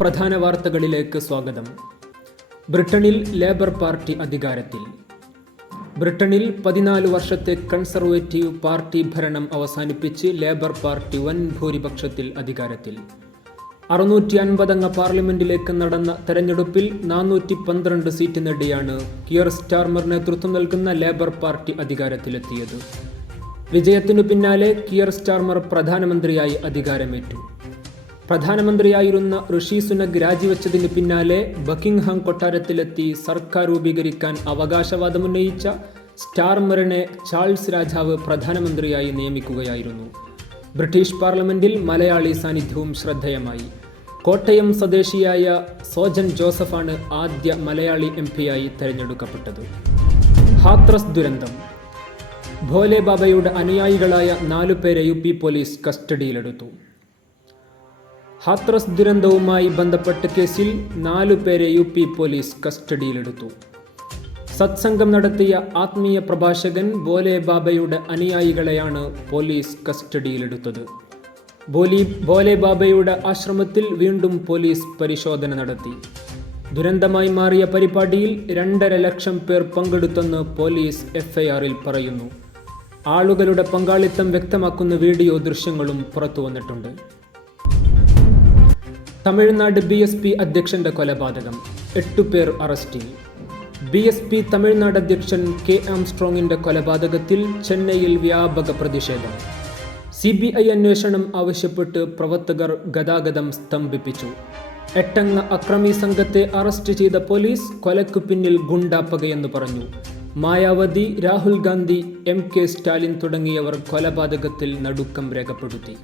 പ്രധാന വാർത്തകളിലേക്ക് സ്വാഗതം. ബ്രിട്ടനിൽ ലേബർ പാർട്ടി അധികാരത്തിൽ. ബ്രിട്ടനിൽ 14 വർഷത്തെ കൺസർവേറ്റീവ് പാർട്ടി ഭരണം അവസാനിപ്പിച്ച് ലേബർ പാർട്ടി വൻ ഭൂരിപക്ഷത്തിൽ അധികാരത്തിൽ. 650 അംഗ പാർലമെന്റിലേക്ക് നടന്ന തെരഞ്ഞെടുപ്പിൽ 412 സീറ്റ് നേടിയാണ് കിയർ സ്റ്റാർമർ നേതൃത്വം നൽകുന്ന ലേബർ പാർട്ടി അധികാരത്തിലെത്തിയത്. വിജയത്തിനു പിന്നാലെ കിയർ സ്റ്റാർമർ പ്രധാനമന്ത്രിയായി അധികാരമേറ്റു. പ്രധാനമന്ത്രിയായിരുന്ന ഋഷി സുനക് രാജിവെച്ചതിന് പിന്നാലെ ബക്കിംഗ്ഹാം കൊട്ടാരത്തിലെത്തി സർക്കാർ രൂപീകരിക്കാൻ അവകാശവാദമുന്നയിച്ച സ്റ്റാർമറിനെ ചാൾസ് രാജാവ് പ്രധാനമന്ത്രിയായി നിയമിക്കുകയായിരുന്നു. ബ്രിട്ടീഷ് പാർലമെന്റിൽ മലയാളി സാന്നിധ്യവും ശ്രദ്ധേയമായി. കോട്ടയം സ്വദേശിയായ സോജൻ ജോസഫാണ് ആദ്യ മലയാളി MP-യായി തെരഞ്ഞെടുക്കപ്പെട്ടത്. ഹാത്രസ് ദുരന്തം. ഭോലെ ബാബയുടെ അനുയായികളായ 4 പേരെ UP പോലീസ് കസ്റ്റഡിയിലെടുത്തു. ഹാത്രസ് ദുരന്തവുമായി ബന്ധപ്പെട്ട കേസിൽ 4 പേരെ UP പോലീസ് കസ്റ്റഡിയിലെടുത്തു. സത്സംഗം നടത്തിയ ആത്മീയ പ്രഭാഷകൻ ഭോലെ ബാബയുടെ അനുയായികളെയാണ് പോലീസ് കസ്റ്റഡിയിലെടുത്തത്. ഭോലെ ബാബയുടെ ആശ്രമത്തിൽ വീണ്ടും പോലീസ് പരിശോധന നടത്തി. ദുരന്തമായി മാറിയ പരിപാടിയിൽ 2.5 ലക്ഷം പേർ പങ്കെടുത്തെന്ന് പോലീസ് FIR-ൽ പറയുന്നു. ആളുകളുടെ പങ്കാളിത്തം വ്യക്തമാക്കുന്ന വീഡിയോ ദൃശ്യങ്ങളും പുറത്തുവന്നിട്ടുണ്ട്. തമിഴ്നാട് BSP അധ്യക്ഷന്റെ കൊലപാതകം. 8 പേർ അറസ്റ്റിൽ. BSP തമിഴ്നാട് അധ്യക്ഷൻ K. ആംസ്ട്രോങ്ങിന്റെ കൊലപാതകത്തിൽ ചെന്നൈയിൽ വ്യാപക പ്രതിഷേധം. CBI അന്വേഷണം ആവശ്യപ്പെട്ട് പ്രവർത്തകർ ഗതാഗതം സ്തംഭിപ്പിച്ചു. 8 അംഗ അക്രമി സംഘത്തെ അറസ്റ്റ് ചെയ്ത പോലീസ് കൊലയ്ക്കു പിന്നിൽ ഗുണ്ടാപ്പകയെന്ന് പറഞ്ഞു. മായാവതി, രാഹുൽ ഗാന്ധി, MK സ്റ്റാലിൻ തുടങ്ങിയവർ കൊലപാതകത്തിൽ നടുക്കം രേഖപ്പെടുത്തി.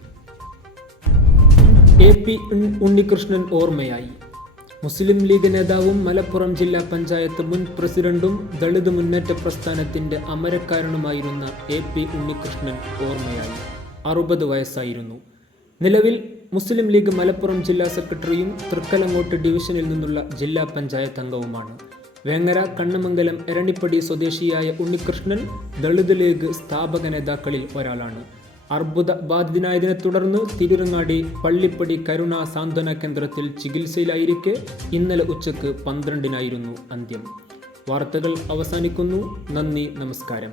AP ഉണ്ണികൃഷ്ണൻ ഓർമ്മയായി. മുസ്ലിം ലീഗ് നേതാവും മലപ്പുറം ജില്ലാ പഞ്ചായത്ത് മുൻ പ്രസിഡന്റും ദളിത് മുന്നേറ്റ പ്രസ്ഥാനത്തിന്റെ അമരക്കാരനുമായിരുന്ന AP ഉണ്ണികൃഷ്ണൻ ഓർമ്മയായി. 60 വയസ്സായിരുന്നു. നിലവിൽ മുസ്ലിം ലീഗ് മലപ്പുറം ജില്ലാ സെക്രട്ടറിയും തൃക്കലങ്ങോട്ട് ഡിവിഷനിൽ നിന്നുള്ള ജില്ലാ പഞ്ചായത്ത് അംഗവുമാണ്. വേങ്ങര, കണ്ണമംഗലം, എരണിപ്പടി സ്വദേശിയായ ഉണ്ണികൃഷ്ണൻ ദളിത് ലീഗ് സ്ഥാപക നേതാക്കളിൽ ഒരാളാണ്. അർബുദ ബാധിതനായതിനെ തുടർന്ന് തിരുരങ്ങാടി പള്ളിപ്പടി കരുണ സാന്ത്വന കേന്ദ്രത്തിൽ ചികിത്സയിലായിരിക്കെ ഇന്നലെ ഉച്ചയ്ക്ക് 12-നായിരുന്നു അന്ത്യം. വാർത്തകൾ അവസാനിക്കുന്നു. നന്ദി, നമസ്കാരം.